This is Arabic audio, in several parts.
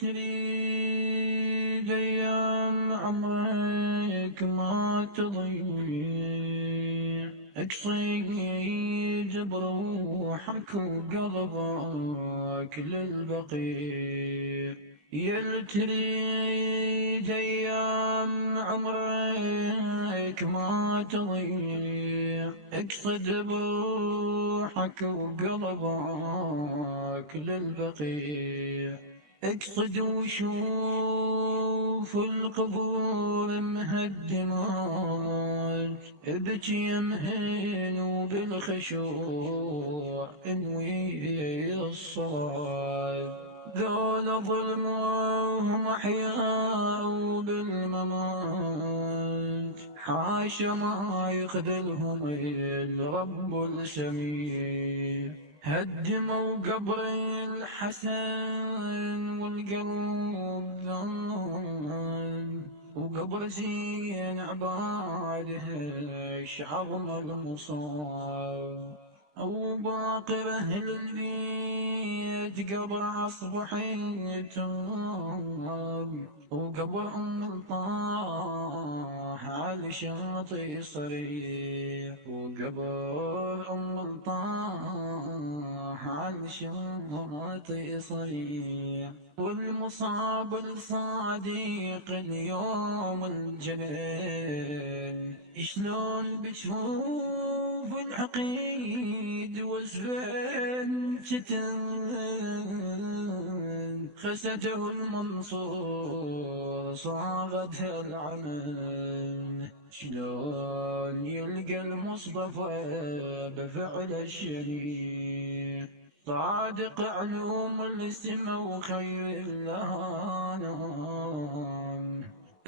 تريد أيام عمرك ما تضيع، اقصي بروحك وقلبك للبقيع. تريد أيام عمرك ما تضيع، اقصد بروحك وقلبك للبقيع. اقصد وشوف القبور مهدمات، ابكي يمهن وبالخشوع انوي الصلاة. ذولا ظلمهم أحياء بالممات، حاشا ما يخذلهم الرب السميع. هدموا قبر الحسن والقلب ظن، وقبر زين عباده شعظم المصاب. أو باقر أهل البيت قبر أصبح يتراب، وقبر أم الطاح على شاطئ صريح، وقبر أم الطاح على شاطئ صريح. والمصاب الصادق اليوم الجبل، شلون بتشوف العقيد وزفن شتن، خسته المنصور صاغت العمل. شلون يلقى المصطفى بفعل الشريع، صادق علوم الاسم وخير الانام.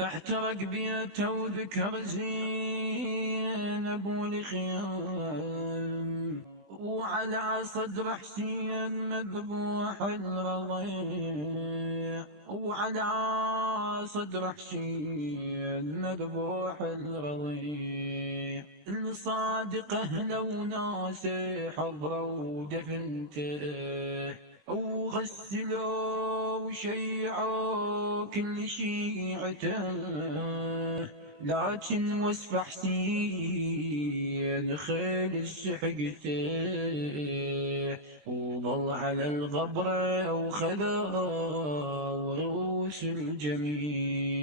احترق بيته وذكر زينب والخيام، وعلى صدر حسين مذبوح الرضيع، وعلى صدر حسين مذبوح الرضيع. الصادق أهله وناسه حضروا دفنته، وغسلوا وشيعوا كل شيعته. لكن وصف حسين خيل السحقته، وظل على الغبرة وخذا رؤوس الجميع.